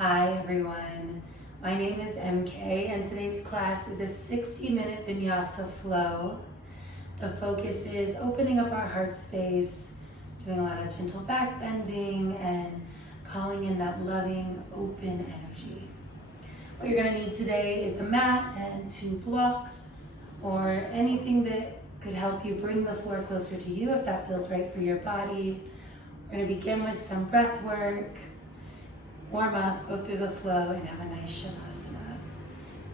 Hi everyone, my name is MK and today's class is a 60-minute Vinyasa flow. The focus is opening up our heart space, doing a lot of gentle back bending and calling in that loving, open energy. What you're going to need today is a mat and 2 blocks or anything that could help you bring the floor closer to you if that feels right for your body. We're going to begin with some breath work. Warm up, go through the flow, and have a nice Shavasana.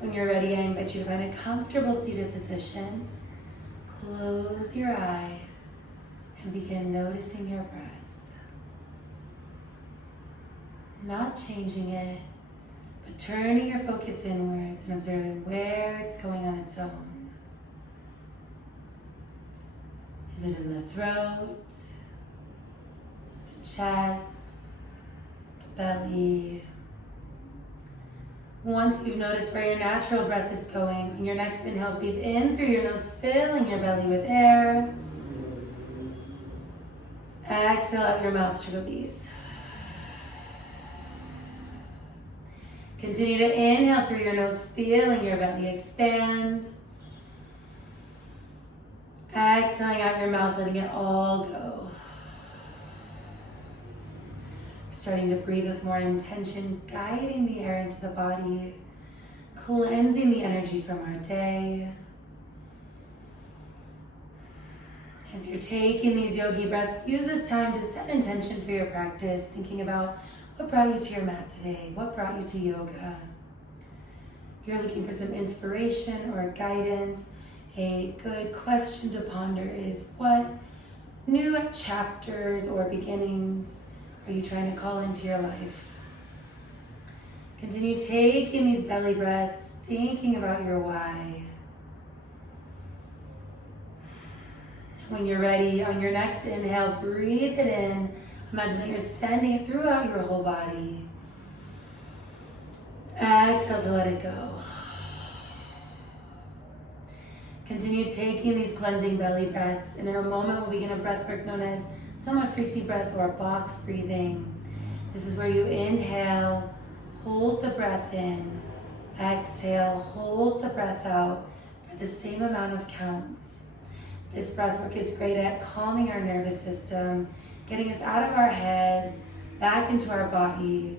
When you're ready, I invite you to find a comfortable seated position. Close your eyes and begin noticing your breath. Not changing it, but turning your focus inwards and observing where it's going on its own. Is it in the throat, the chest, belly? Once you've noticed where your natural breath is going, on your next inhale, breathe in through your nose, filling your belly with air. Exhale out your mouth to release. Continue to inhale through your nose, feeling your belly expand. Exhaling out your mouth, letting it all go. Starting to breathe with more intention, guiding the air into the body, cleansing the energy from our day. As you're taking these yogi breaths, use this time to set intention for your practice, thinking about what brought you to your mat today, what brought you to yoga. If you're looking for some inspiration or guidance, a good question to ponder is, what new chapters or beginnings are you trying to call into your life? Continue taking these belly breaths, thinking about your why. When you're ready, on your next inhale, breathe it in. Imagine that you're sending it throughout your whole body. Exhale to let it go. Continue taking these cleansing belly breaths, and in a moment we'll begin a breath work known as Samafriti breath or box breathing. This is where you inhale, hold the breath in, exhale, hold the breath out for the same amount of counts. This breath work is great at calming our nervous system, getting us out of our head, back into our body,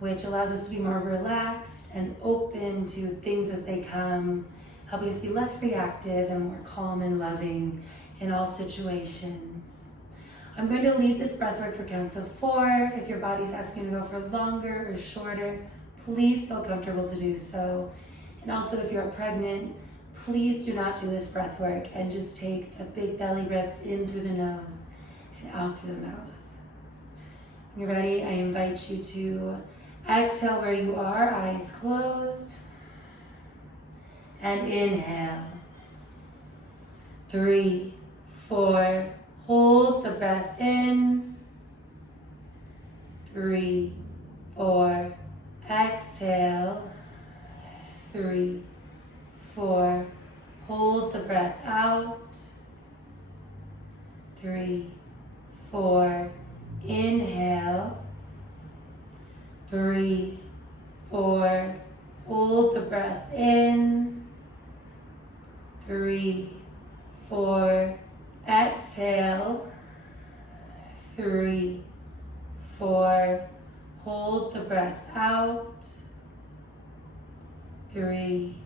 which allows us to be more relaxed and open to things as they come, helping us be less reactive and more calm and loving in all situations. I'm going to lead this breath work for counts of 4. If your body's asking you to go for longer or shorter, please feel comfortable to do so. And also, if you're pregnant, please do not do this breath work and just take the big belly breaths in through the nose and out through the mouth. When you're ready, I invite you to exhale where you are, eyes closed, and inhale. 3, 4, hold the breath in. 3, 4, exhale. 3, 4, hold the breath out. 3, 4, inhale. 3, 4, hold the breath in. 3, 4, exhale. 3, 4, hold the breath out. 3,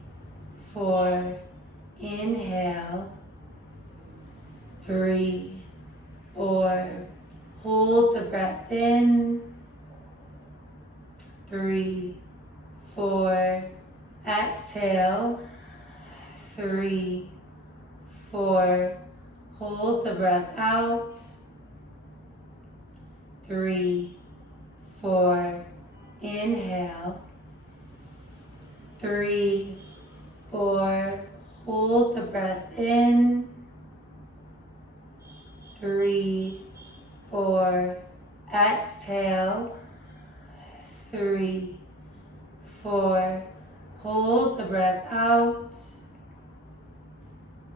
4, inhale. 3, 4, hold the breath in. 3, 4, exhale. 3, 4, hold the breath out. 3, 4, inhale. 3, 4, hold the breath in. 3, 4, exhale. 3, 4, hold the breath out.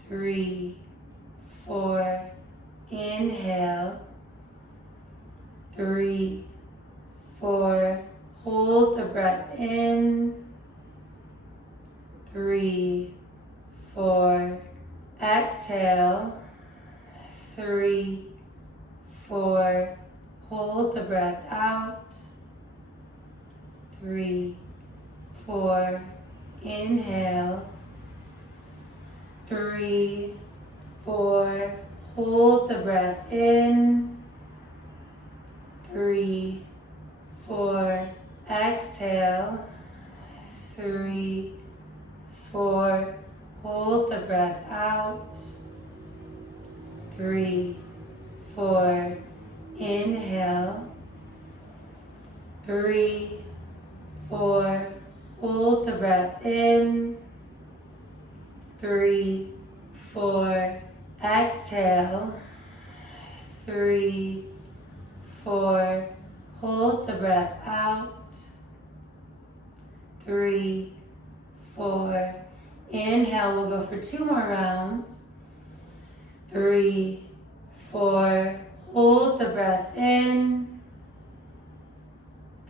3, 4, inhale. 3, 4, Hold the breath in. 3, 4. Exhale. 3, 4. Hold the breath out. 3, 4. Inhale. 3, 4. Hold the breath in. 3, 4. Exhale. 3, 4. Hold the breath out. 3, 4. Inhale. 3, 4. Hold the breath in. 3, 4. Exhale. 3, 4. Hold the breath out. 3, 4. Inhale, we'll go for 2 more rounds. 3, 4. Hold the breath in.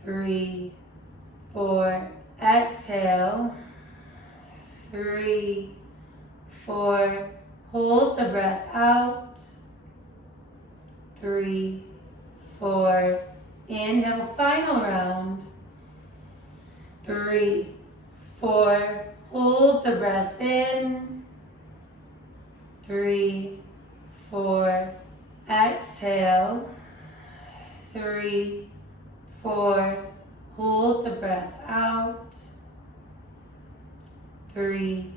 3, 4. Exhale. 3, 4. Hold the breath out. 3, 4. Inhale, final round. 3, 4. Hold the breath in. 3, 4. Exhale. 3, 4. Hold the breath out. 3,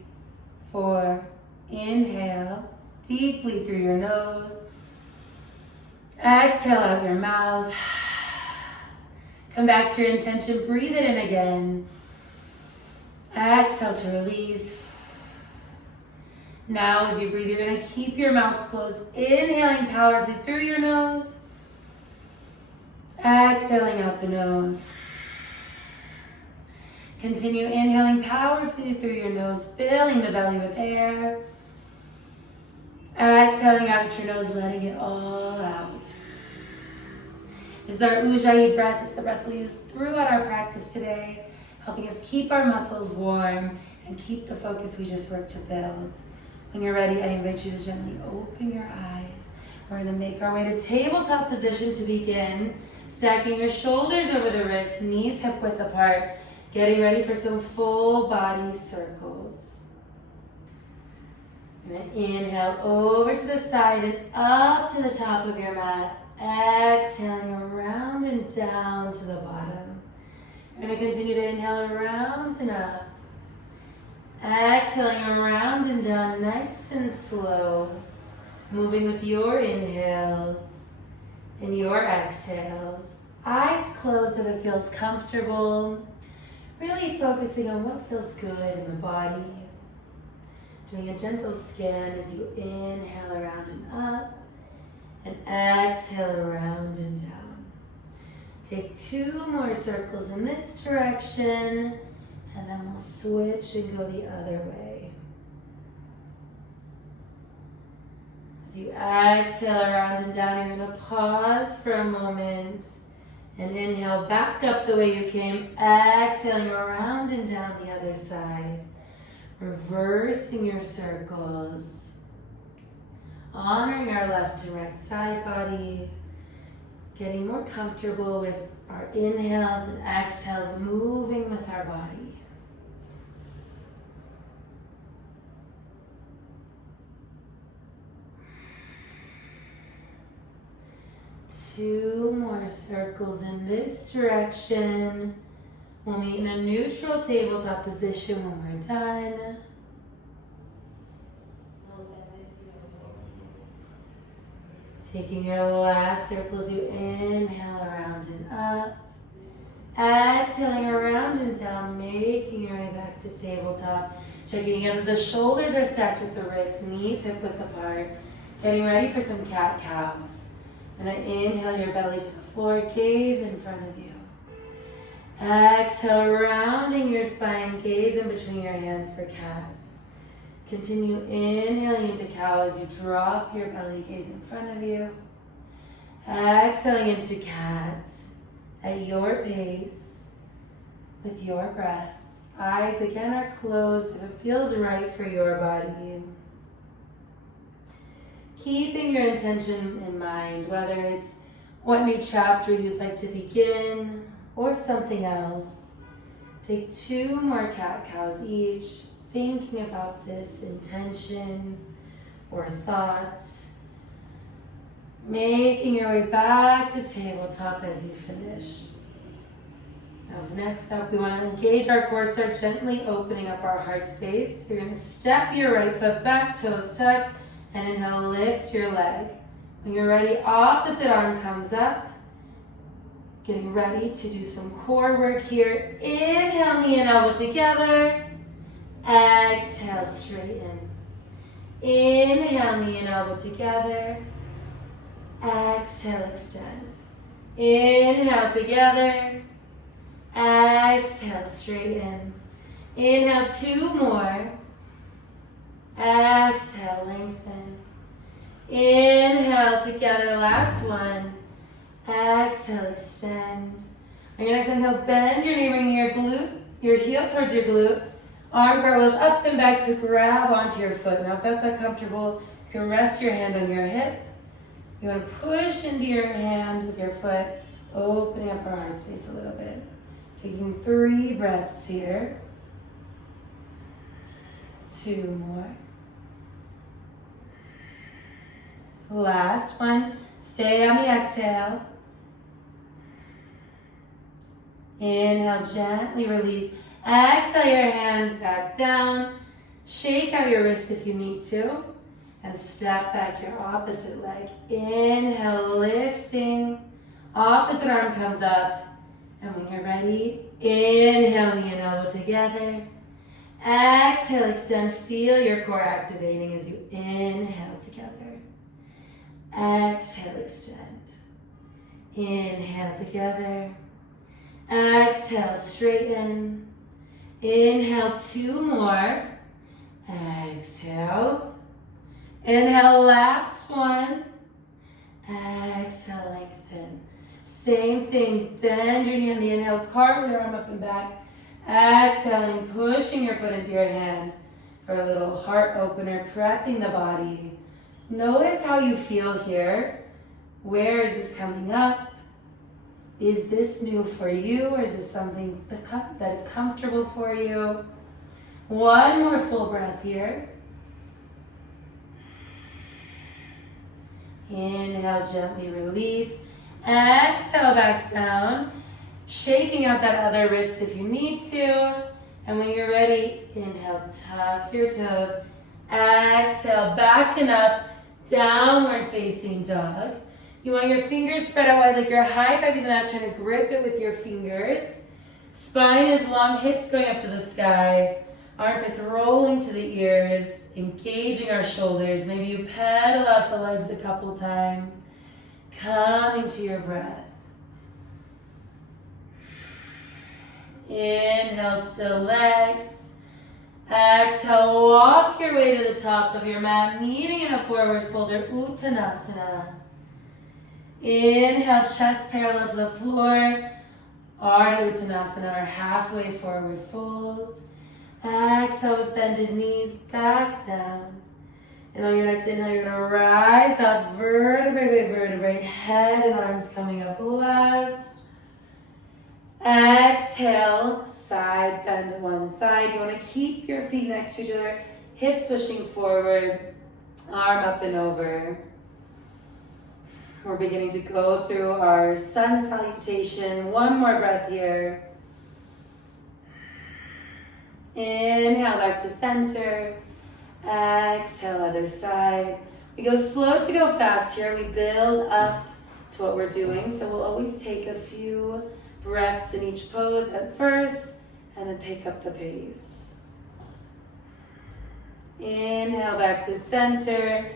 4. Inhale deeply through your nose. Exhale out your mouth. Come back to your intention. Breathe it in again. Exhale to release. Now as you breathe, you're going to keep your mouth closed. Inhaling powerfully through your nose. Exhaling out the nose. Continue inhaling powerfully through your nose, filling the belly with air. Exhaling out your nose, letting it all out. This is our Ujjayi breath. It's the breath we'll use throughout our practice today, helping us keep our muscles warm and keep the focus we just worked to build. When you're ready, I invite you to gently open your eyes. We're going to make our way to tabletop position to begin. Stacking your shoulders over the wrists, knees hip width apart. Getting ready for some full body circles. You're going to inhale over to the side and up to the top of your mat. Exhaling around and down to the bottom. You're going to continue to inhale around and up. Exhaling around and down, nice and slow. Moving with your inhales and your exhales. Eyes closed if it feels comfortable. Really focusing on what feels good in the body. Doing a gentle scan as you inhale around and up and exhale around and down. Take 2 more circles in this direction and then we'll switch and go the other way. As you exhale around and down, you're going to pause for a moment. And inhale back up the way you came, exhaling around and down the other side. Reversing your circles. Honoring our left and right side body. Getting more comfortable with our inhales and exhales, moving with our body. Two more circles in this direction. We'll meet in a neutral tabletop position when we're done. Taking your last circles, you inhale around and up. Exhaling around and down, making your way back to tabletop. Checking in that the shoulders are stacked with the wrists, knees hip width apart. Getting ready for some cat-cows. And then inhale your belly to the floor, gaze in front of you. Exhale, rounding your spine, gaze in between your hands for cat. Continue inhaling into cow as you drop your belly, gaze in front of you. Exhaling into cat at your pace. with your breath. Eyes again are closed if it feels right for your body. Keeping your intention in mind, whether it's what new chapter you'd like to begin or something else. Take 2 more cat-cows each, thinking about this intention or thought. Making your way back to tabletop as you finish. Now next up, we want to engage our core, start gently opening up our heart space. You're going to step your right foot back, toes tucked, and inhale, lift your leg. When you're ready, opposite arm comes up. Getting ready to do some core work here. Inhale, knee and elbow together. Exhale, straighten. Inhale, knee and elbow together. Exhale, extend. Inhale, together. Exhale, straighten. Inhale, 2 more. Exhale, lengthen. Inhale, together, last one. Exhale, extend. On your next inhale, bend your knee, bring your heel towards your glute. Arm cartwheels up and back to grab onto your foot. Now if that's not comfortable, you can rest your hand on your hip. You want to push into your hand with your foot, opening up our heart space a little bit. Taking 3 breaths here. 2 more. Last one. Stay on the exhale. Inhale, gently release. Exhale your hand back down. Shake out your wrist if you need to. And step back your opposite leg. Inhale, lifting. Opposite arm comes up. And when you're ready, inhale, knee and elbow together. Exhale, extend. Feel your core activating as you inhale together. Exhale, extend. Inhale together. Exhale, straighten. Inhale, 2 more. Exhale. Inhale, last one. Exhale, lengthen. Same thing, bend your knee on the inhale, cartwheel your arm up and back. Exhaling, pushing your foot into your hand for a little heart opener, prepping the body. Notice how you feel here. Where is this coming up? Is this new for you, or is this something that is comfortable for you? 1 more full breath here. Inhale, gently release. Exhale back down. Shaking out that other wrist if you need to. And when you're ready, inhale, tuck your toes. Exhale, backing up, downward facing dog. You want your fingers spread out wide like you're high-fiving the mat, trying to grip it with your fingers. Spine is long, hips going up to the sky. Armpits rolling to the ears, engaging our shoulders. Maybe you pedal out the legs a couple times. Coming to your breath. Inhale, still legs. Exhale, walk your way to the top of your mat, meeting in a forward fold or Uttanasana. Inhale, chest parallel to the floor. Ardha Uttanasana, or halfway forward fold. Exhale with bended knees, back down. And on your next inhale, you're gonna rise up, vertebrae by vertebrae, head and arms coming up last. Exhale, side bend to one side. You wanna keep your feet next to each other, hips pushing forward, arm up and over. We're beginning to go through our sun salutation. 1 more breath here. Inhale back to center. Exhale, other side. We go slow to go fast here. We build up to what we're doing. So we'll always take a few breaths in each pose at first and then pick up the pace. Inhale back to center.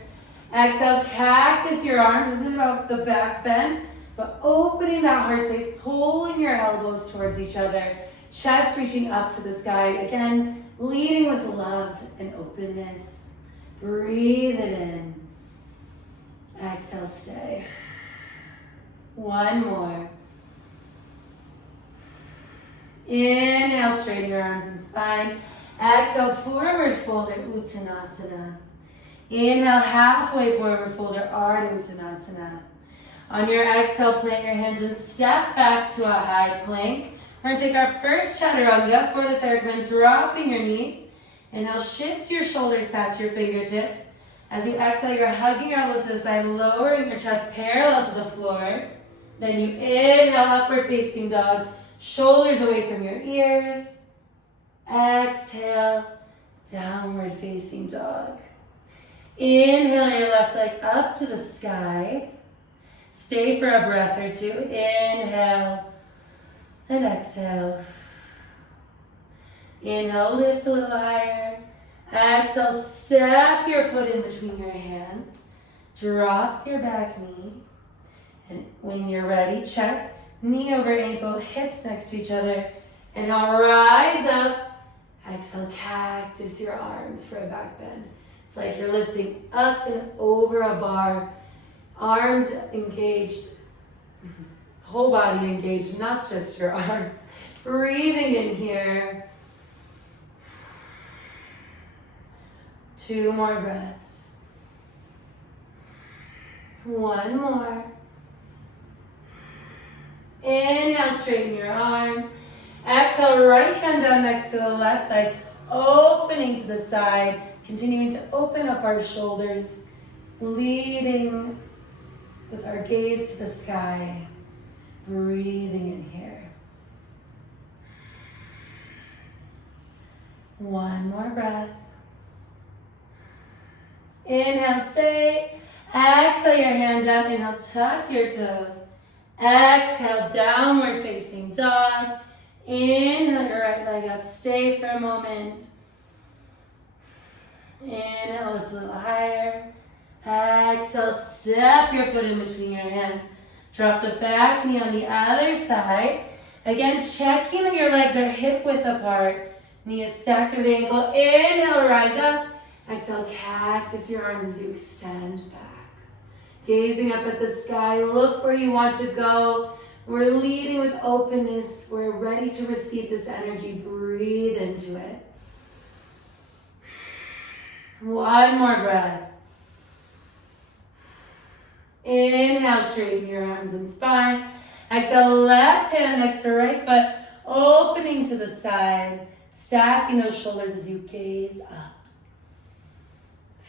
Exhale, cactus your arms. This is about the back bend, but opening that heart space, pulling your elbows towards each other, chest reaching up to the sky. Again, leading with love and openness. Breathe it in. Exhale, stay. 1 more. Inhale, straighten your arms and spine. Exhale, forward fold or Uttanasana. Inhale, halfway forward fold or Ardha Uttanasana. On your exhale, plant your hands and step back to a high plank. We're going to take our first chaturanga for this. I recommend dropping your knees. Inhale, shift your shoulders past your fingertips. As you exhale, you're hugging your elbows to the side, lowering your chest parallel to the floor. Then you inhale, upward facing dog, shoulders away from your ears. Exhale, downward facing dog. Inhale your left leg up to the sky. Stay for a breath or two. Inhale and exhale. Inhale, lift a little higher. Exhale, step your foot in between your hands. Drop your back knee. And when you're ready, check knee over ankle, hips next to each other. Inhale, rise up. Exhale, cactus your arms for a back bend. It's like you're lifting up and over a bar. Arms engaged, whole body engaged, not just your arms. Breathing in here. 2 more breaths. 1 more. Inhale, straighten your arms. Exhale, right hand down next to the left leg, opening to the side, continuing to open up our shoulders, leading with our gaze to the sky, breathing in here. 1 more breath. Inhale, stay. Exhale, your hand down. Inhale, tuck your toes. Exhale, downward facing dog. Inhale, your right leg up. Stay for a moment. Inhale, lift a little higher. Exhale, step your foot in between your hands. Drop the back knee on the other side. Again, checking that your legs are hip width apart. Knee is stacked over the ankle. Inhale, rise up. Exhale, cactus your arms as you extend back. Gazing up at the sky, look where you want to go. We're leading with openness. We're ready to receive this energy. Breathe into it. 1 more breath. Inhale, straighten your arms and spine. Exhale, left hand next to right foot, opening to the side, stacking those shoulders as you gaze up.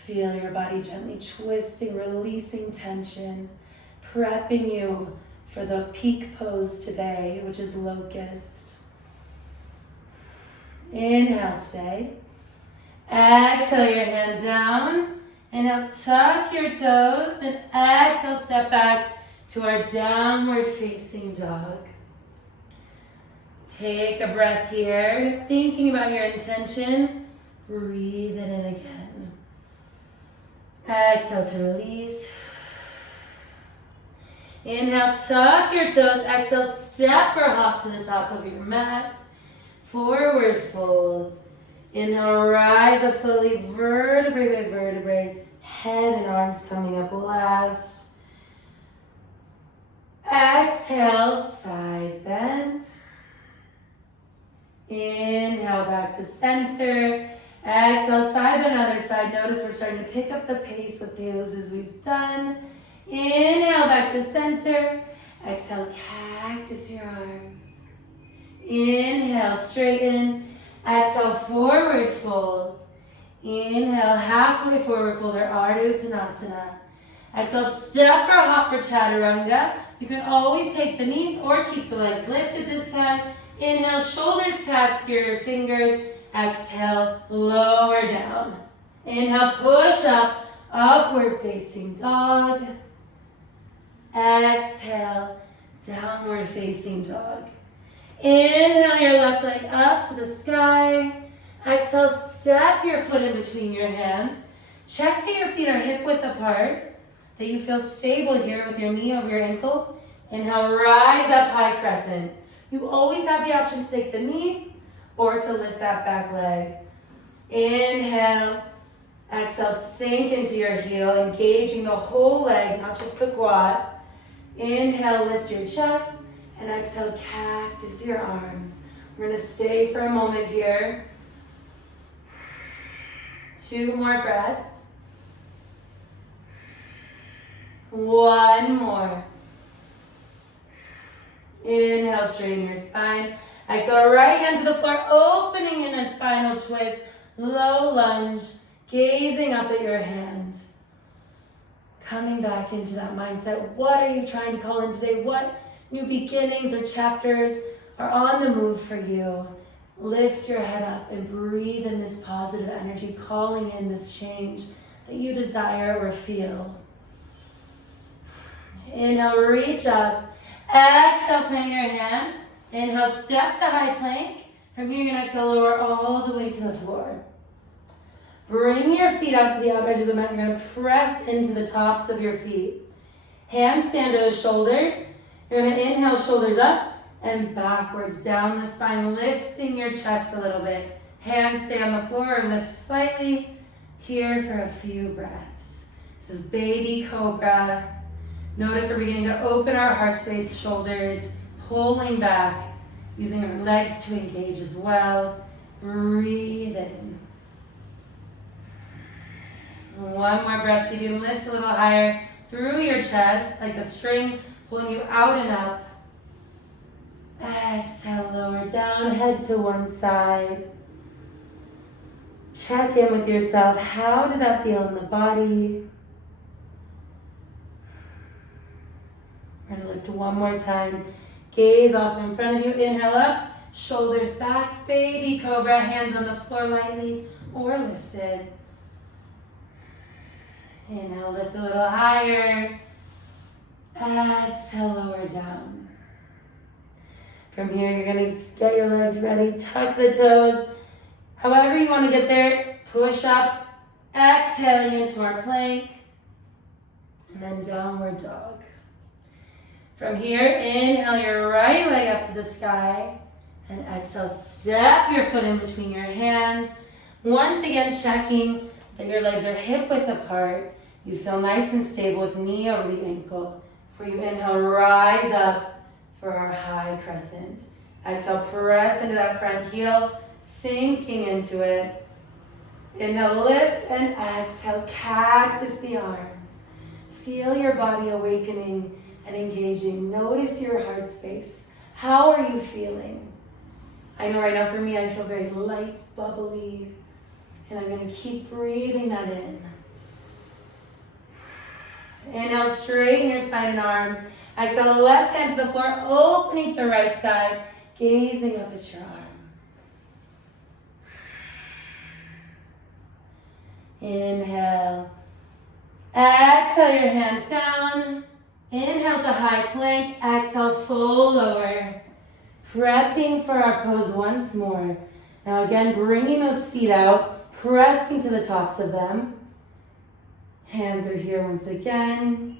Feel your body gently twisting, releasing tension, prepping you for the peak pose today, which is locust. Inhale, stay. Exhale, your hand down. Inhale, tuck your toes, and exhale, step back to our downward facing dog. Take a breath here, thinking about your intention. Breathe it in again. Exhale to release. Inhale, tuck your toes. Exhale, step or hop to the top of your mat. Forward fold. Inhale, rise up slowly, vertebrae by vertebrae. Head and arms coming up last. Exhale, side bend. Inhale, back to center. Exhale, side bend, other side. Notice we're starting to pick up the pace with poses we've done. Inhale, back to center. Exhale, cactus your arms. Inhale, straighten. Exhale, forward fold. Inhale, halfway forward fold or Ardha Uttanasana. Exhale, step or hop for chaturanga. You can always take the knees or keep the legs lifted this time. Inhale, shoulders past your fingers. Exhale, lower down. Inhale, push up, upward facing dog. Exhale, downward facing dog. Inhale your left leg up to the sky. Exhale, step your foot in between your hands. Check that your feet are hip width apart, that you feel stable here with your knee over your ankle. Inhale, rise up, high crescent. You always have the option to take the knee or to lift that back leg. Inhale, exhale, sink into your heel, engaging the whole leg, not just the quad. Inhale, lift your chest, and exhale, cactus your arms. We're going to stay for a moment here. 2 more breaths. 1 more. Inhale, straighten your spine. Exhale, right hand to the floor, opening in a spinal twist. Low lunge, gazing up at your hand. Coming back into that mindset. What are you trying to call in today? What new beginnings or chapters are on the move for you? Lift your head up and breathe in this positive energy, calling in this change that you desire or feel. Inhale, reach up. Exhale, plant your hand. Inhale, step to high plank. From here, you're going to exhale, lower all the way to the floor. Bring your feet out to the outer edges of the mat. You're going to press into the tops of your feet. Hands stand to the shoulders. You're going to inhale, shoulders up and backwards down the spine, lifting your chest a little bit. Hands stay on the floor or lift slightly. Here for a few breaths. This is baby cobra. Notice we're beginning to open our heart space, shoulders, pulling back, using our legs to engage as well. Breathe in. 1 more breath, so you can lift a little higher through your chest, like a string, pulling you out and up. Exhale, lower down, head to one side. Check in with yourself. How did that feel in the body? We're going to lift 1 more time. Gaze off in front of you. Inhale up, shoulders back, baby cobra, hands on the floor lightly or lifted. Inhale, lift a little higher. Exhale, lower down. From here, you're going to get your legs ready. Tuck the toes. However you want to get there, push up. Exhaling into our plank. And then downward dog. From here, inhale your right leg up to the sky. And exhale, step your foot in between your hands. Once again, checking that your legs are hip width apart. You feel nice and stable with knee over the ankle. For you inhale, rise up for our high crescent. Exhale, press into that front heel, sinking into it. Inhale, lift, and exhale, cactus the arms. Feel your body awakening and engaging. Notice your heart space. How are you feeling? I know right now for me, I feel very light, bubbly, and I'm going to keep breathing that in. Inhale, straighten your spine and arms. Exhale, left hand to the floor, opening to the right side, gazing up at your arm. Inhale. Exhale your hand down. Inhale to high plank. Exhale, full lower. Prepping for our pose once more. Now again, bringing those feet out, pressing to the tops of them. Hands are here once again.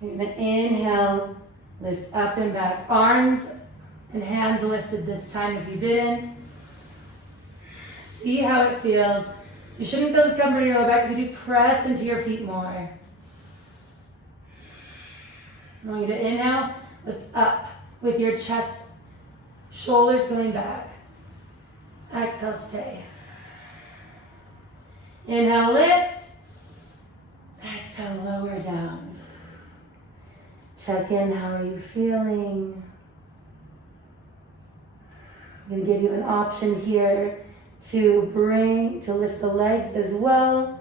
You're going to inhale, lift up and back. Arms and hands lifted this time if you didn't. See how it feels. You shouldn't feel discomfort in your lower back if you do press into your feet more. I want you to inhale, lift up with your chest, shoulders going back. Exhale, stay. Inhale, lift. Exhale, lower down. Check in, how are you feeling? I'm going to give you an option here to lift the legs as well.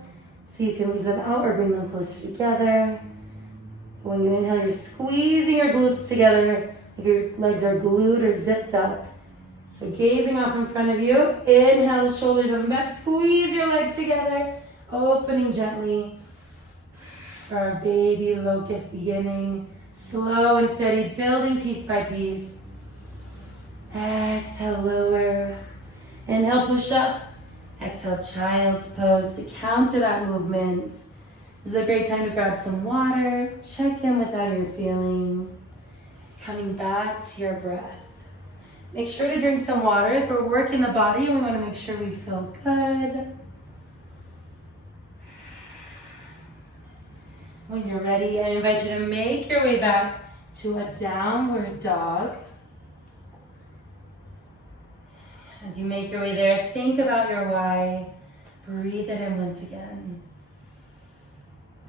So you can leave them out or bring them closer together. When you inhale, you're squeezing your glutes together, like your legs are glued or zipped up. So gazing off in front of you, inhale, shoulders over back, squeeze your legs together, opening gently for our baby locust beginning. Slow and steady, building piece by piece. Exhale, lower. Inhale, push up. Exhale, child's pose to counter that movement. This is a great time to grab some water. Check in with how you're feeling. Coming back to your breath. Make sure to drink some water as we're working the body and we want to make sure we feel good. When you're ready, I invite you to make your way back to a downward dog. As you make your way there, think about your why. Breathe it in once again.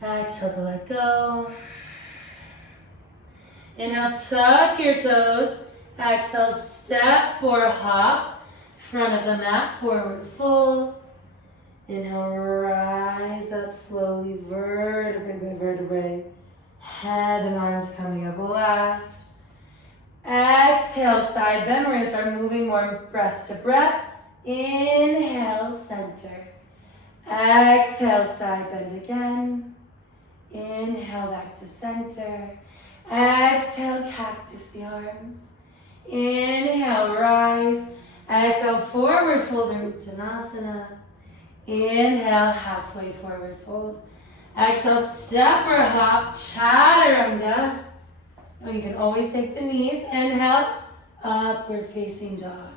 Exhale to let go. Inhale, tuck your toes. Exhale, step or hop. Front of the mat, forward fold. Inhale, rise up slowly, vertebrae by vertebrae. Head and arms coming up last. Exhale, side bend. We're going to start moving more breath to breath. Inhale, center. Exhale, side bend again. Inhale, back to center. Exhale, cactus the arms. Inhale, rise. Exhale, forward fold or Uttanasana. Inhale, halfway forward fold. Exhale, step or hop, chaturanga. Oh, you can always take the knees. Inhale, upward facing dog.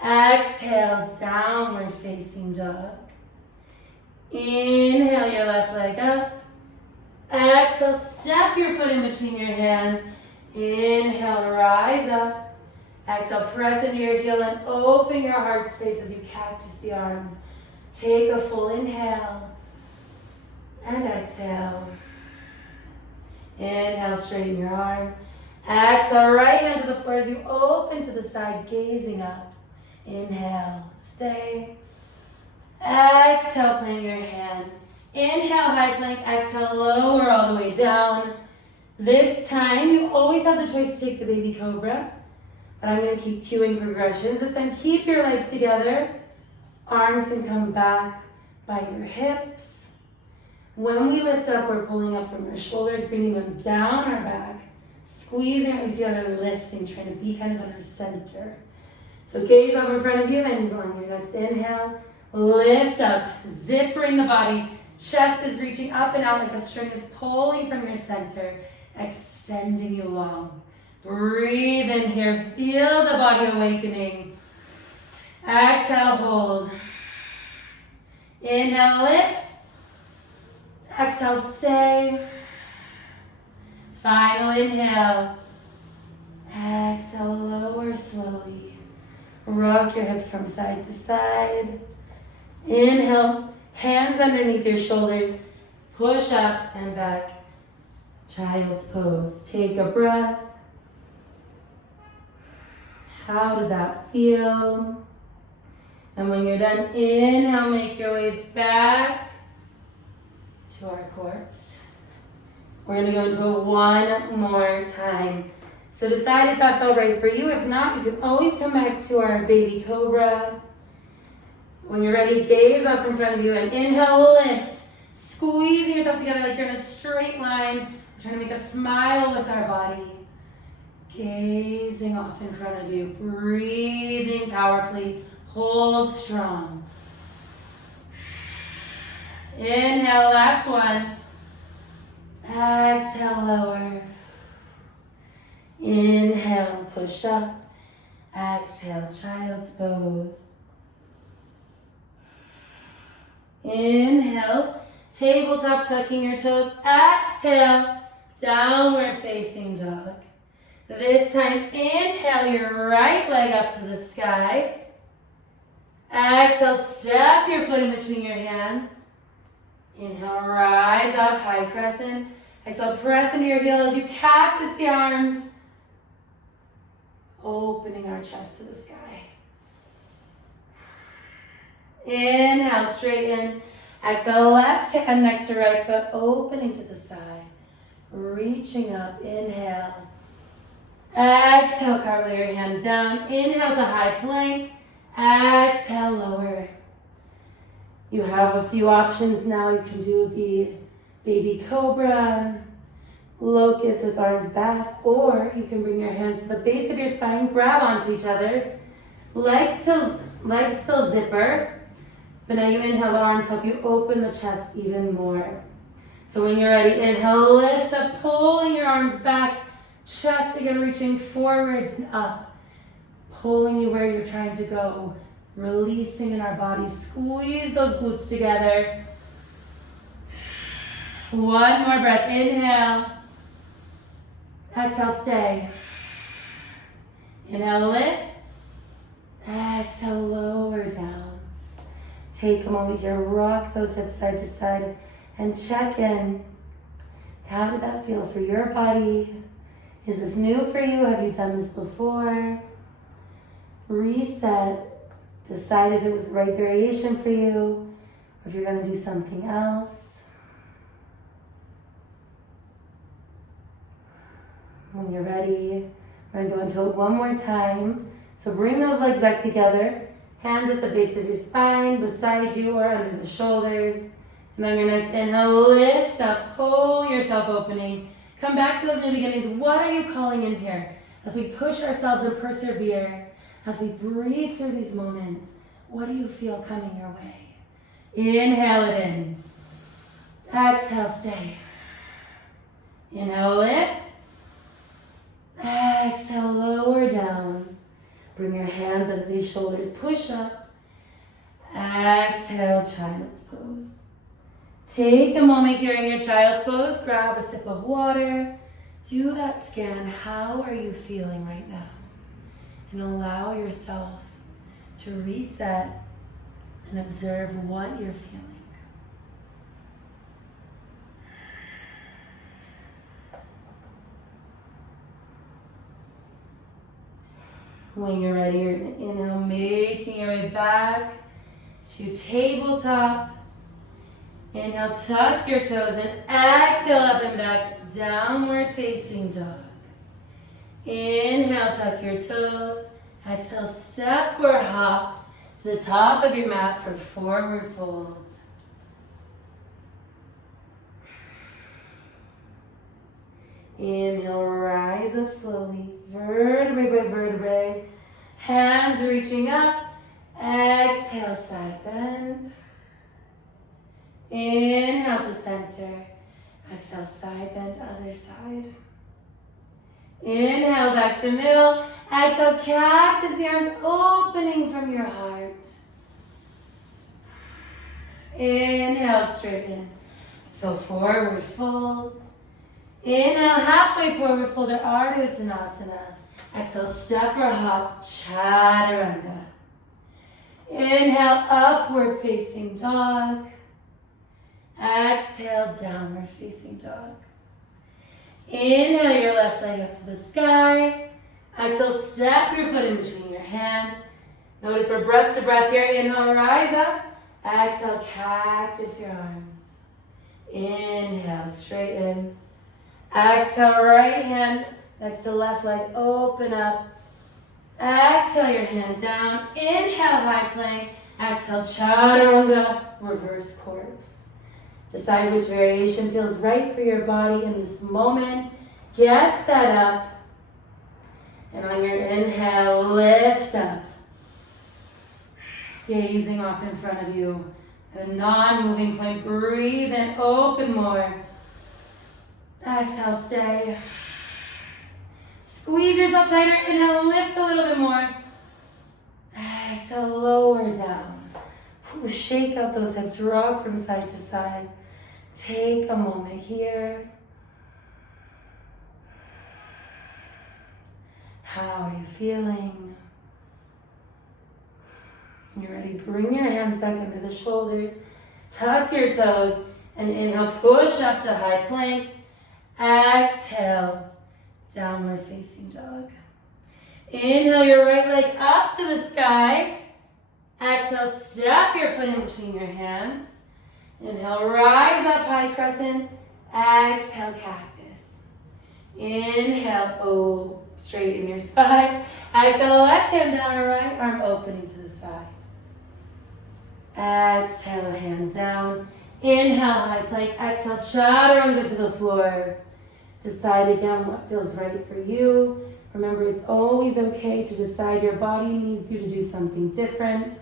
Exhale, downward facing dog. Inhale your left leg up. Exhale, step your foot in between your hands. Inhale, rise up. Exhale, press into your heel and open your heart space as you cactus the arms. Take a full inhale and exhale. Inhale, straighten your arms. Exhale, right hand to the floor as you open to the side, gazing up. Inhale, stay. Exhale, plant your hand. Inhale, high plank. Exhale, lower all the way down. This time, you always have the choice to take the baby cobra, but I'm going to keep cueing progressions. This time, keep your legs together. Arms can come back by your hips. When we lift up, we're pulling up from our shoulders, bringing them down our back, squeezing what we see other lifting, trying to be kind of in our center. So gaze up in front of you and on your next inhale, lift up, zippering the body. Chest is reaching up and out like a string is pulling from your center, extending you long. Breathe in here, feel the body awakening. Exhale, hold. Inhale, lift. Exhale, stay. Final inhale. Exhale, lower slowly. Rock your hips from side to side. Inhale, hands underneath your shoulders. Push up and back. Child's pose. Take a breath. How did that feel? And when you're done, inhale, make your way back to our corpse. We're going to go into it one more time. So decide if that felt right for you. If not, you can always come back to our baby cobra. When you're ready, gaze up in front of you and inhale, lift. Squeezing yourself together like you're in a straight line. We're trying to make a smile with our body. Gazing off in front of you. Breathing powerfully. Hold strong. Inhale, last one. Exhale, lower. Inhale, push up. Exhale, child's pose. Inhale, tabletop, tucking your toes. Exhale, downward facing dog. This time, inhale your right leg up to the sky. Exhale, step your foot in between your hands. Inhale, rise up, high crescent. Exhale, press into your heel as you cactus the arms. Opening our chest to the sky. Inhale, straighten. Exhale, left hand next to right foot, opening to the side. Reaching up, inhale. Exhale, cartwheel your hand down. Inhale to high plank. Exhale, lower. You have a few options now. You can do the baby cobra, locust with arms back, or you can bring your hands to the base of your spine, grab onto each other. Legs still zipper, but now you inhale, the arms help you open the chest even more. So when you're ready, inhale, lift up, pulling your arms back, chest again reaching forwards and up. Pulling you where you're trying to go. Releasing in our bodies. Squeeze those glutes together. One more breath. Inhale. Exhale, stay. Inhale, lift. Take a moment here, rock those hips side to side, and check in. How did that feel for your body? Is this new for you? Have you done this before? Reset. Decide if it was the right variation for you, or if you're going to do something else. When you're ready, we're going to go into it one more time. So bring those legs back together. Hands at the base of your spine, beside you or under the shoulders. And on your next inhale, lift up, pull yourself opening. Come back to those new beginnings. What are you calling in here? As we push ourselves and persevere, as we breathe through these moments, what do you feel coming your way? Inhale it in. Exhale, stay. Inhale, lift. Exhale, lower down. Bring your hands under these shoulders. Push up. Exhale, child's pose. Take a moment here in your child's pose. Grab a sip of water. Do that scan. How are you feeling right now? And allow yourself to reset and observe what you're feeling. When you're ready, you're going to inhale, making your way back to tabletop. Inhale, tuck your toes, and exhale up and back, downward facing dog. Inhale, tuck your toes. Exhale, step or hop to the top of your mat for forward folds. Inhale, rise up slowly, vertebrae by vertebrae. Hands reaching up. Exhale, side bend. Inhale to center. Exhale, side bend, other side. Inhale, back to middle. Exhale, cactus, the arms opening from your heart. Inhale, straighten. Exhale, forward fold. Inhale, halfway forward fold or Ardha Uttanasana. Exhale, step or hop, Chaturanga. Inhale, upward facing dog. Exhale, downward facing dog. Inhale your left leg up to the sky. Exhale, step your foot in between your hands. Notice we're breath to breath here. Inhale, rise up. Exhale, cactus your arms. Inhale, straighten. Exhale, right hand next to left leg, open up. Exhale your hand down. Inhale, high plank. Exhale, chaturanga, reverse corpse. Decide which variation feels right for your body in this moment. Get set up. And on your inhale, lift up. Gazing off in front of you. At a non-moving point, breathe in, open more. Exhale, stay. Squeeze yourself tighter. Inhale, lift a little bit more. Exhale, lower down. Shake out those hips, rock from side to side. Take a moment here. How are you feeling? You're ready. Bring your hands back under the shoulders. Tuck your toes. And inhale, push up to high plank. Exhale, downward facing dog. Inhale your right leg up to the sky. Exhale, step your foot in between your hands. Inhale, rise up, high crescent. Exhale, cactus. Inhale, straighten your spine. Exhale, left hand down, right arm opening to the side. Exhale, hand down. Inhale, high plank. Exhale, chaturanga to the floor. Decide again what feels right for you. Remember, it's always okay to decide your body needs you to do something different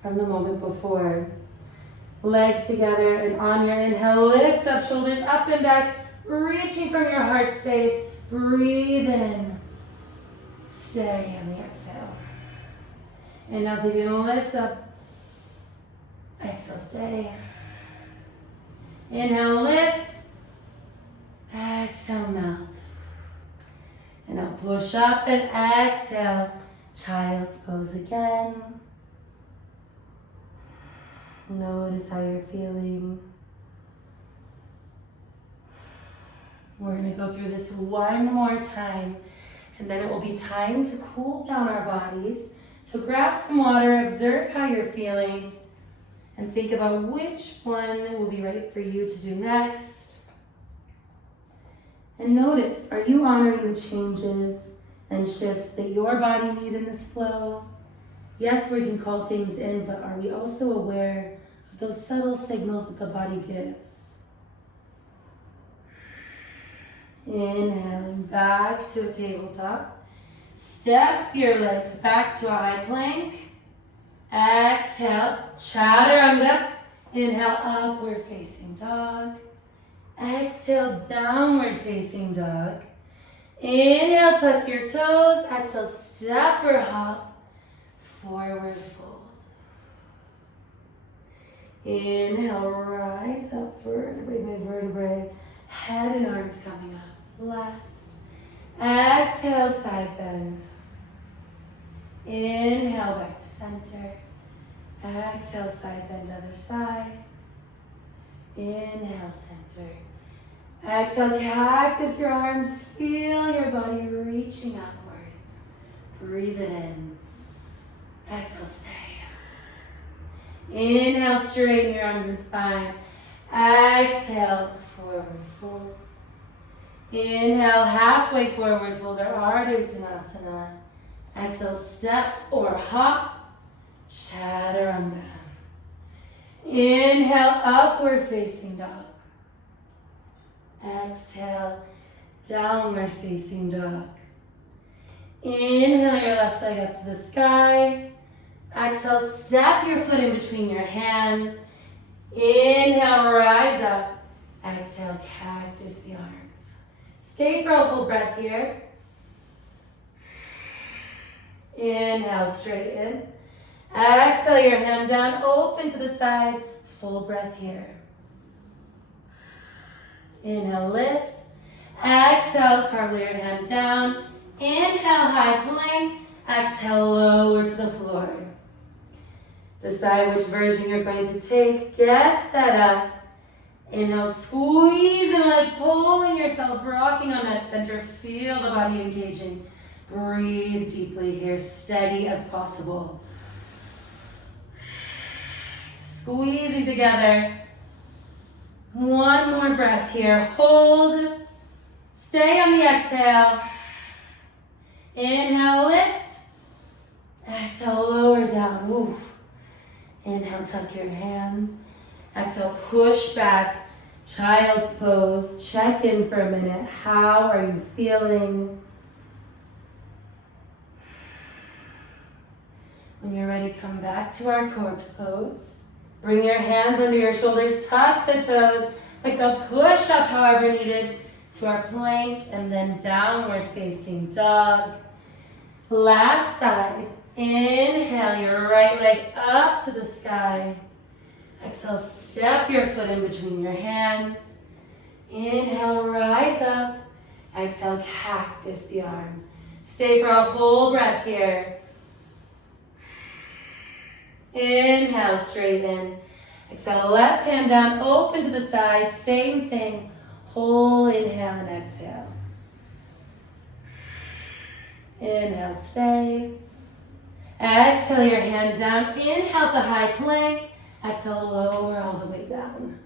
from the moment before. Legs together, and on your inhale, lift up, shoulders up and back, reaching from your heart space. Breathe in. Stay on the exhale. Inhale, so you're going to lift up. Exhale, stay. Inhale, lift. Exhale, melt. And now push up and exhale. Child's pose again. Notice how you're feeling. We're going to go through this one more time, and then it will be time to cool down our bodies. So grab some water, observe how you're feeling, and think about which one will be right for you to do next. And notice, are you honoring the changes and shifts that your body needs in this flow? Yes, we can call things in, but are we also aware of those subtle signals that the body gives? Inhaling back to a tabletop. Step your legs back to a high plank. Exhale, chaturanga. Inhale, upward facing dog. Exhale, downward facing dog. Inhale, tuck your toes. Exhale, step or hop. Forward fold. Inhale, rise up vertebrae by vertebrae. Head and arms coming up. Last. Exhale, side bend. Inhale, back to center. Exhale, side bend, other side. Inhale, center. Exhale, cactus your arms. Feel your body reaching upwards. Breathe it in. Exhale, stay. Inhale, straighten your arms and spine. Exhale, forward fold. Inhale, halfway forward fold or Ardha Uttanasana. Exhale, step or hop, chaturanga. Inhale, upward facing dog. Exhale, downward facing dog. Inhale your left leg up to the sky. Exhale, step your foot in between your hands. Inhale, rise up. Exhale, cactus the arms. Stay for a whole breath here. Inhale, straighten. Exhale, your hand down, open to the side. Full breath here. Inhale, lift. Exhale, carve your hand down. Inhale, high plank. Exhale, lower to the floor. Decide which version you're going to take. Get set up. Inhale, squeeze and lift, pulling yourself, rocking on that center. Feel the body engaging. Breathe deeply here, steady as possible. Squeezing together. One more breath here. Hold. Stay on the exhale. Inhale, lift. Exhale, lower down. Woo. Inhale, tuck your hands. Exhale, push back. Child's pose. Check in for a minute. How are you feeling? When you're ready, come back to our corpse pose. Bring your hands under your shoulders. Tuck the toes. Exhale, push up however needed to our plank and then downward facing dog. Last side. Inhale your right leg up to the sky. Exhale, step your foot in between your hands. Inhale, rise up. Exhale, cactus the arms. Stay for a whole breath here. Inhale, straighten. Exhale, left hand down, open to the side. Same thing. Whole inhale and exhale. Inhale, stay. Exhale your hand down. Inhale to high plank. Exhale, lower all the way down.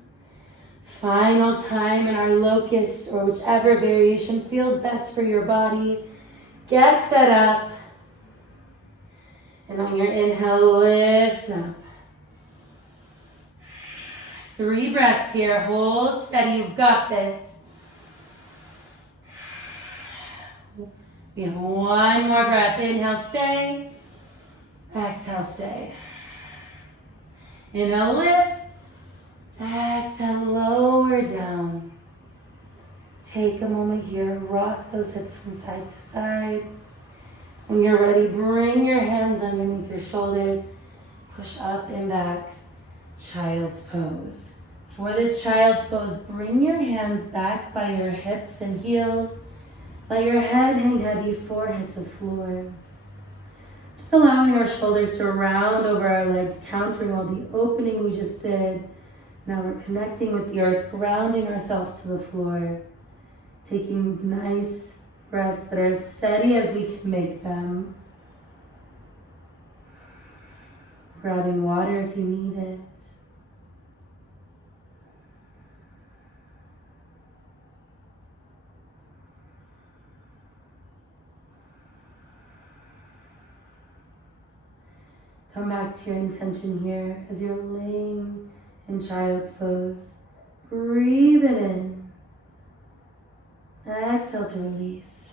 Final time in our locust or whichever variation feels best for your body. Get set up. And on your inhale, lift up. 3 breaths here. Hold steady. You've got this. We have 1 more breath. Inhale, stay. Exhale, stay. Inhale, lift. Exhale, lower down. Take a moment here. Rock those hips from side to side. When you're ready, bring your hands underneath your shoulders. Push up and back. Child's pose. For this child's pose, bring your hands back by your hips and heels. Let your head hang heavy, forehead to floor. Just allowing our shoulders to round over our legs, countering all the opening we just did. Now we're connecting with the earth, grounding ourselves to the floor, taking nice breaths that are as steady as we can make them. Grabbing water if you need it. Come back to your intention here as you're laying in child's pose. Breathe it in. Exhale to release.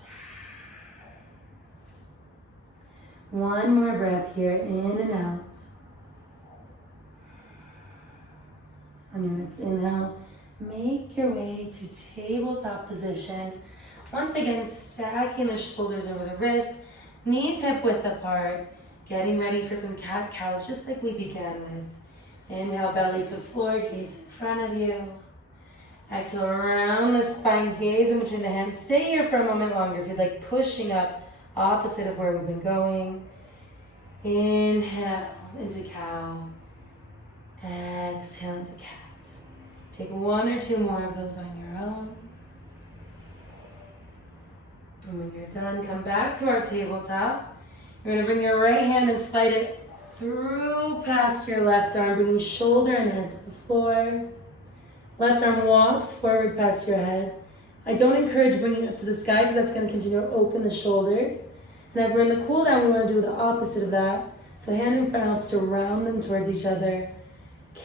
One more breath here, in and out. On your next inhale, make your way to tabletop position. Once again, stacking the shoulders over the wrists, knees hip width apart, getting ready for some cat-cows, just like we began with. Inhale, belly to floor, gaze in front of you. Exhale, around the spine, gaze in between the hands. Stay here for a moment longer if you'd like, pushing up, opposite of where we've been going. Inhale into cow. Exhale into cat. Take one or two more of those on your own. And when you're done, come back to our tabletop. You're going to bring your right hand and slide it through past your left arm, bringing shoulder and head to the floor. Left arm walks forward past your head. I don't encourage bringing it up to the sky because that's going to continue to open the shoulders. And as we're in the cool down, we want to do the opposite of that. So hand in front helps to round them towards each other,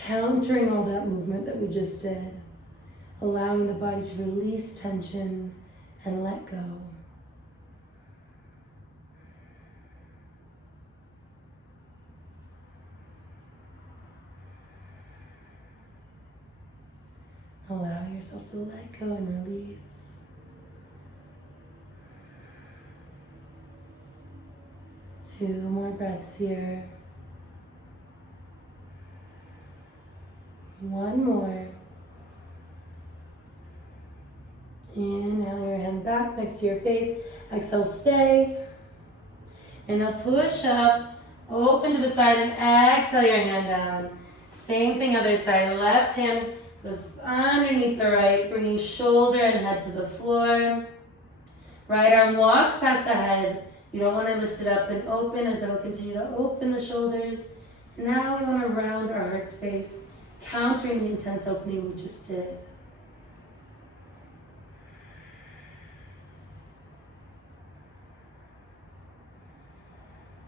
countering all that movement that we just did, allowing the body to release tension and let go. Allow yourself to let go and release. Two more breaths here. One more. Inhale your hand back next to your face. Exhale, stay. Inhale, push up. Open to the side and exhale your hand down. Same thing, other side. Left hand goes underneath the right, bringing shoulder and head to the floor. Right arm walks past the head. You don't want to lift it up and open, as that will continue to open the shoulders. And now we want to round our heart space, countering the intense opening we just did.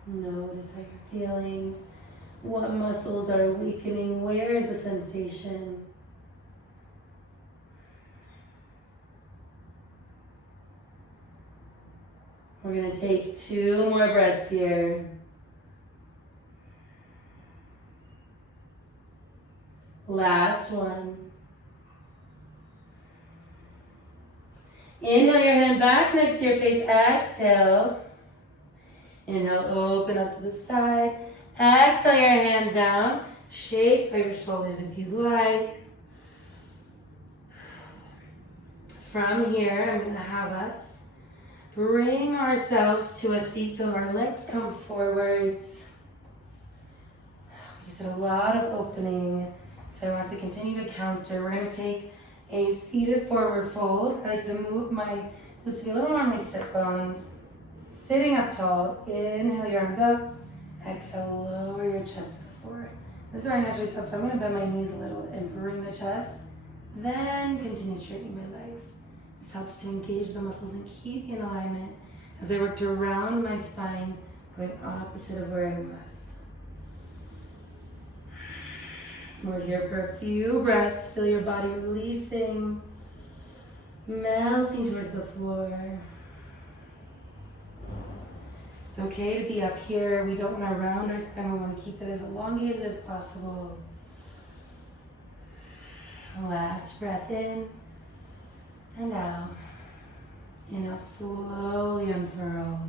Notice how you're feeling. What muscles are awakening? Where is the sensation? We're going to take two more breaths here. Last one. Inhale your hand back next to your face. Exhale. Inhale, open up to the side. Exhale your hand down. Shake your shoulders if you'd like. From here, I'm going to have us bring ourselves to a seat so our legs come forwards. We just had a lot of opening, so I want us to continue to counter. We're going to take a seated forward fold. I like to move my glutes a little more on my sit bones. Sitting up tall, inhale your arms up. Exhale, lower your chest to the floor. This is where I naturally stop, so I'm going to bend my knees a little and bring the chest. Then continue straightening my legs. This helps to engage the muscles and keep in alignment as I work around my spine, going opposite of where I was. We're here for a few breaths. Feel your body releasing, melting towards the floor. It's okay to be up here. We don't want to round our spine. We want to keep it as elongated as possible. Last breath in and out. Inhale, slowly unfurl.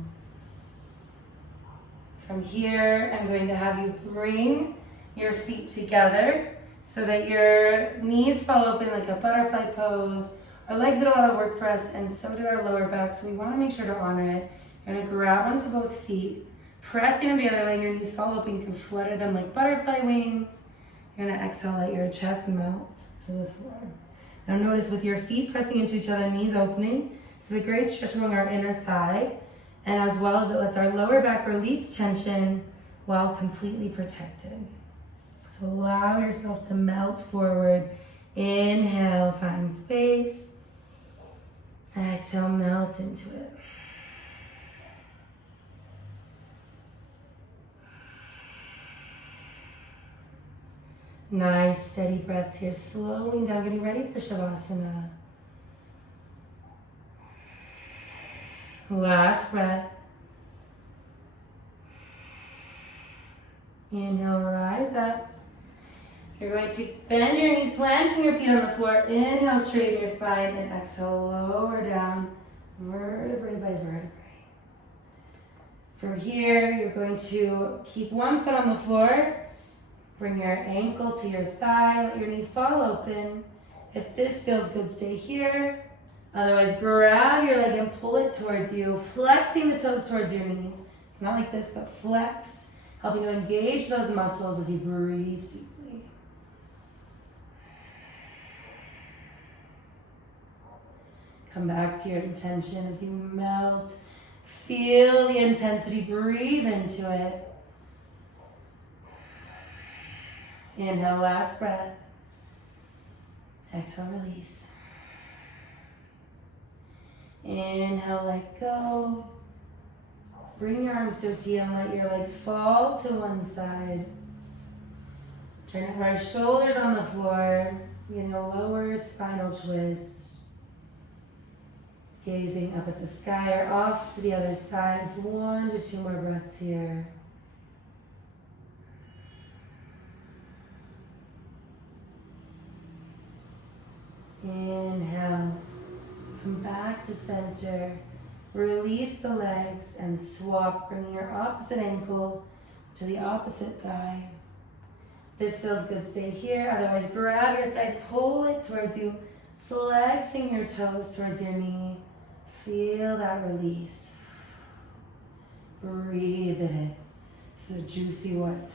From here, I'm going to have you bring your feet together so that your knees fall open like a butterfly pose. Our legs did a lot of work for us, and so did our lower back, so we want to make sure to honor it. You're going to grab onto both feet, pressing them together, letting your knees fall open. You can flutter them like butterfly wings. You're gonna exhale, let your chest melt to the floor. Now notice with your feet pressing into each other, knees opening. This is a great stretch along our inner thigh, and as well as it lets our lower back release tension while completely protected. So allow yourself to melt forward. Inhale, find space. Exhale, melt into it. Nice, steady breaths here, slowing down, getting ready for Shavasana. Last breath. Inhale, rise up. You're going to bend your knees, planting your feet on the floor. Inhale, straighten your spine, and exhale, lower down, vertebrae by vertebrae. From here, you're going to keep one foot on the floor. Bring your ankle to your thigh, let your knee fall open. If this feels good, stay here. Otherwise, grab your leg and pull it towards you, flexing the toes towards your knees. It's not like this, but flexed, helping to engage those muscles as you breathe deeply. Come back to your intention as you melt. Feel the intensity, breathe into it. Inhale, last breath. Exhale, release. Inhale, let go. Bring your arms to a T and let your legs fall to one side. Trying to have our shoulders on the floor, getting a lower spinal twist. Gazing up at the sky or off to the other side. 1 to 2 more breaths here. Inhale, come back to center, release the legs and swap, bringing your opposite ankle to the opposite thigh. If this feels good, stay here, otherwise grab your thigh, pull it towards you, flexing your toes towards your knee. Feel that release. Breathe it. It's a juicy one.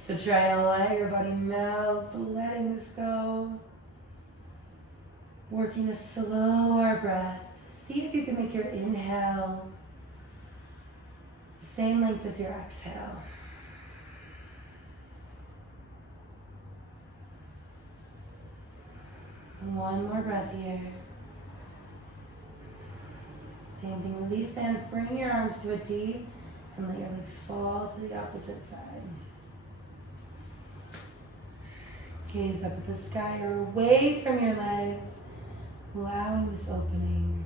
So try and let your body melt, letting this go. Working a slower breath. See if you can make your inhale the same length as your exhale. One more breath here. Same thing, release the hands, bring your arms to a T and let your legs fall to the opposite side. Gaze up at the sky or away from your legs. Allowing this opening.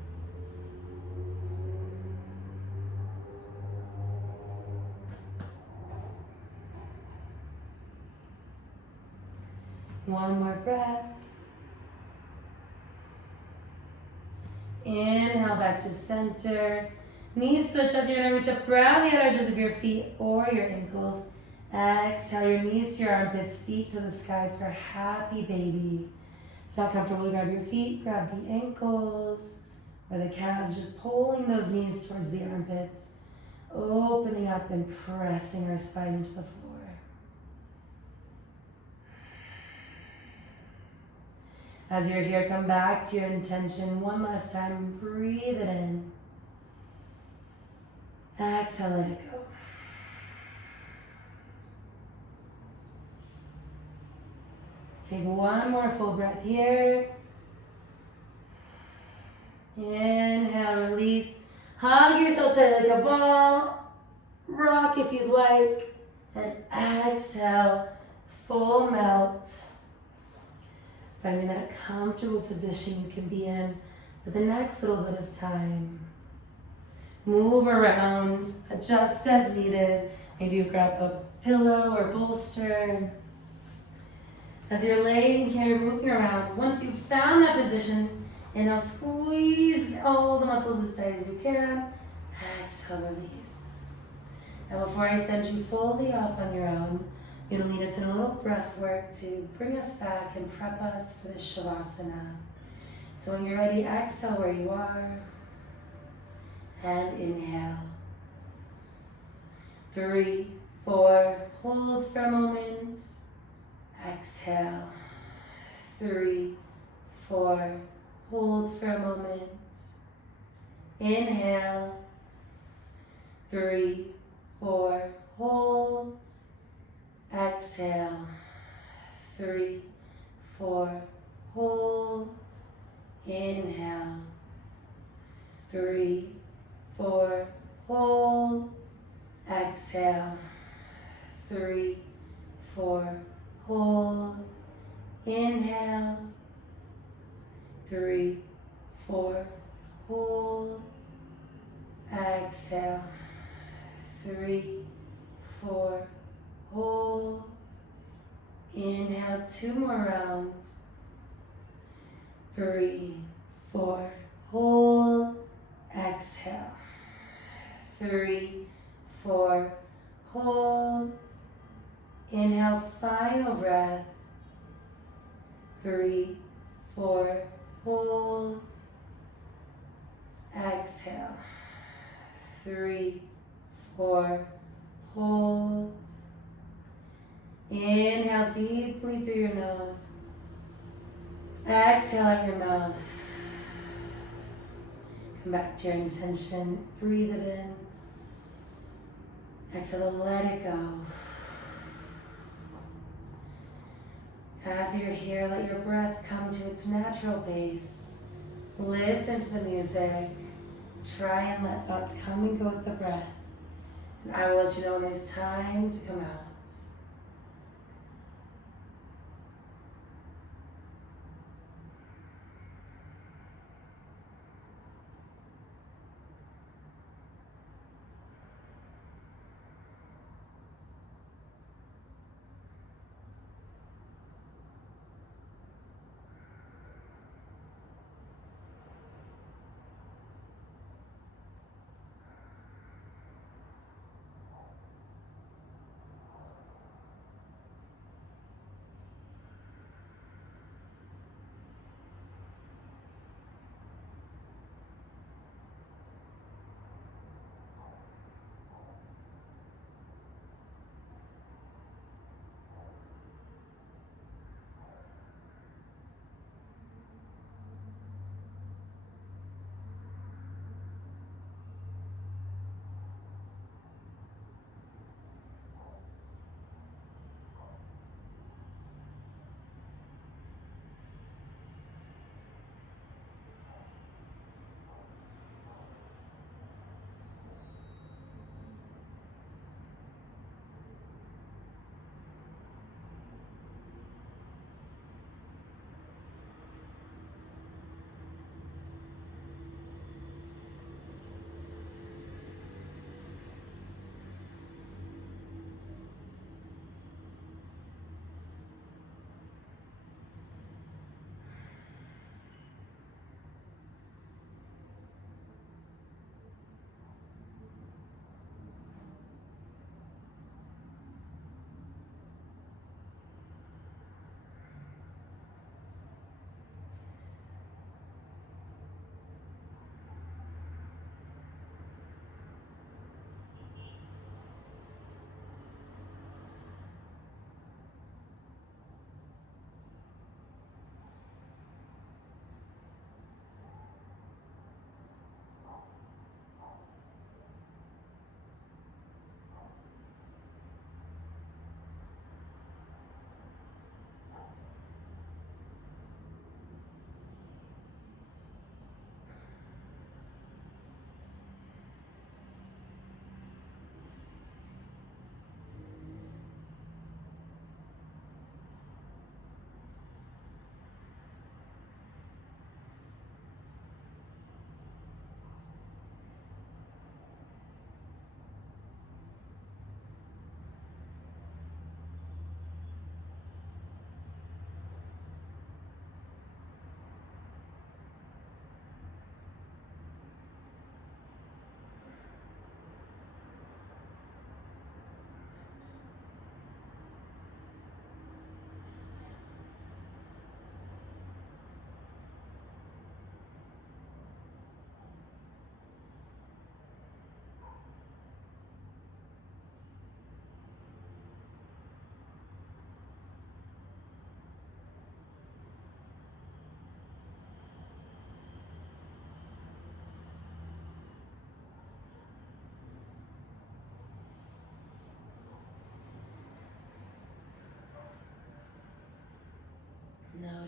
One more breath. Inhale back to center. Knees to the chest. You're going to reach up, grab the outer edges of your feet or your ankles. Exhale your knees to your armpits, feet to the sky for happy baby. It's not comfortable to grab your feet, grab the ankles or the calves, just pulling those knees towards the armpits, opening up and pressing our spine into the floor. As you're here, come back to your intention one last time. Breathe it in. Exhale, let it go. Take one more full breath here. Inhale, release. Hug yourself tight like a ball. Rock if you'd like. And exhale, full melt. Finding that comfortable position you can be in for the next little bit of time. Move around, adjust as needed. Maybe you grab a pillow or bolster. As you're laying here, moving around, once you've found that position, inhale, squeeze all the muscles as tight as you can. Exhale, release. Now before I send you fully off on your own, I'm going to lead us in a little breath work to bring us back and prep us for this Shavasana. So when you're ready, exhale where you are and inhale. 3, 4, hold for a moment. Exhale. 3, 4, hold for a moment. Inhale. 3, 4, hold. Exhale. 3, 4, hold. Inhale. 3, 4, hold. Exhale. 3, 4, hold. Inhale. 3, 4, hold. Exhale. 3, 4, hold. Inhale, 2 more rounds. 3, 4, hold. Exhale. 3, 4, hold. Inhale, final breath. 3, 4, hold. Exhale. 3, 4, hold. Inhale deeply through your nose. Exhale out your mouth. Come back to your intention. Breathe it in. Exhale, let it go. As you're here, let your breath come to its natural pace. Listen to the music. Try and let thoughts come and go with the breath. And I will let you know when it's time to come out.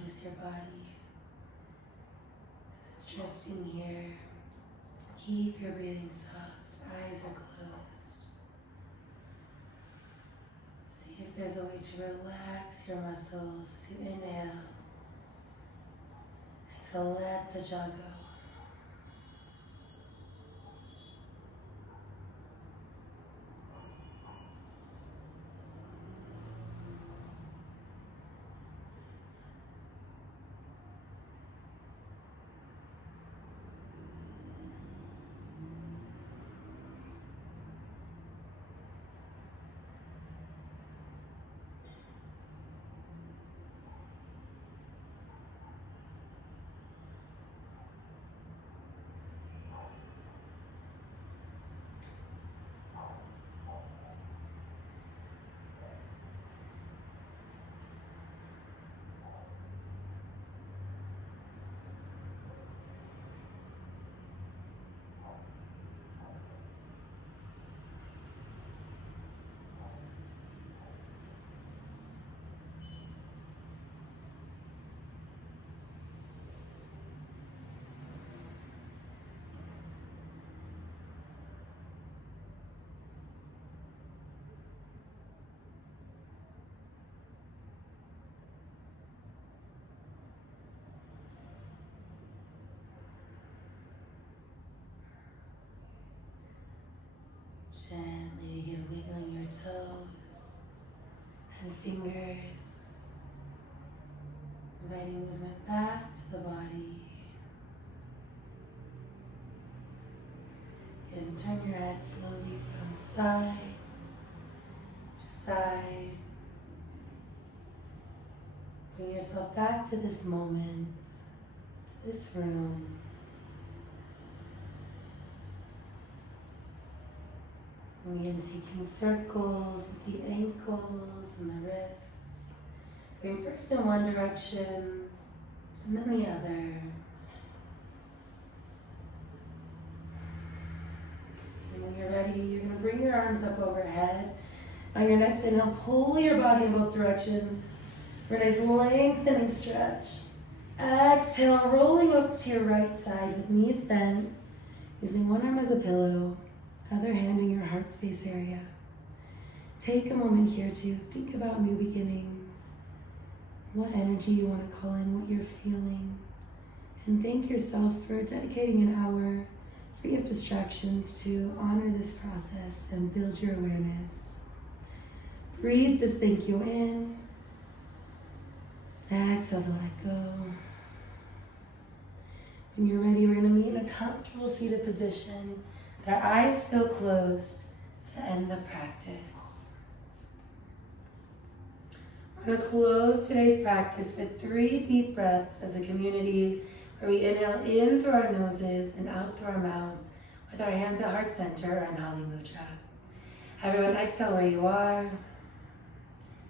Notice your body as it's drifting here. Keep your breathing soft. Eyes are closed. See if there's a way to relax your muscles as you inhale. Exhale, let the jaw go. Gently begin wiggling your toes and fingers, inviting movement back to the body. And turn your head slowly from side to side. Bring yourself back to this moment, to this room. And begin taking circles with the ankles and the wrists. Going first in one direction and then the other. And when you're ready, you're going to bring your arms up overhead. On your next inhale, pull your body in both directions. For a nice lengthening stretch. Exhale, rolling up to your right side with knees bent, using one arm as a pillow, other hand in your heart space area. Take a moment here to think about new beginnings, what energy you want to call in, what you're feeling, and thank yourself for dedicating an hour free of distractions to honor this process and build your awareness. Breathe this thank you in. Exhale to let go. When you're ready, we're going to meet in a comfortable seated position with our eyes still closed to end the practice. We're going to close today's practice with 3 deep breaths as a community where we inhale in through our noses and out through our mouths with our hands at heart center or Anjali Mudra. Everyone exhale where you are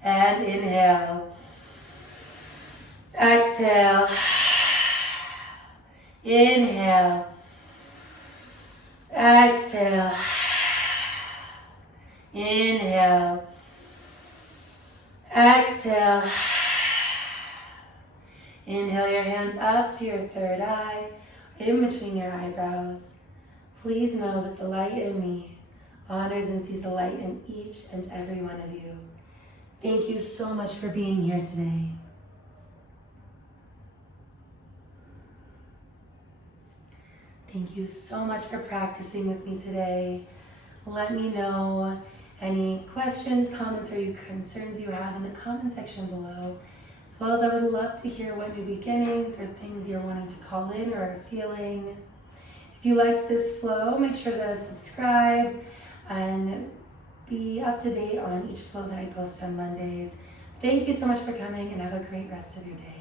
and inhale. Exhale. Inhale. Exhale. Inhale. Exhale. Inhale your hands up to your third eye, in between your eyebrows. Please know that the light in me honors and sees the light in each and every one of you. Thank you so much for being here today. Thank you so much for practicing with me today. Let me know any questions, comments, or concerns you have in the comment section below. As well as I would love to hear what new beginnings or things you're wanting to call in or are feeling. If you liked this flow, make sure to subscribe and be up to date on each flow that I post on Mondays. Thank you so much for coming and have a great rest of your day.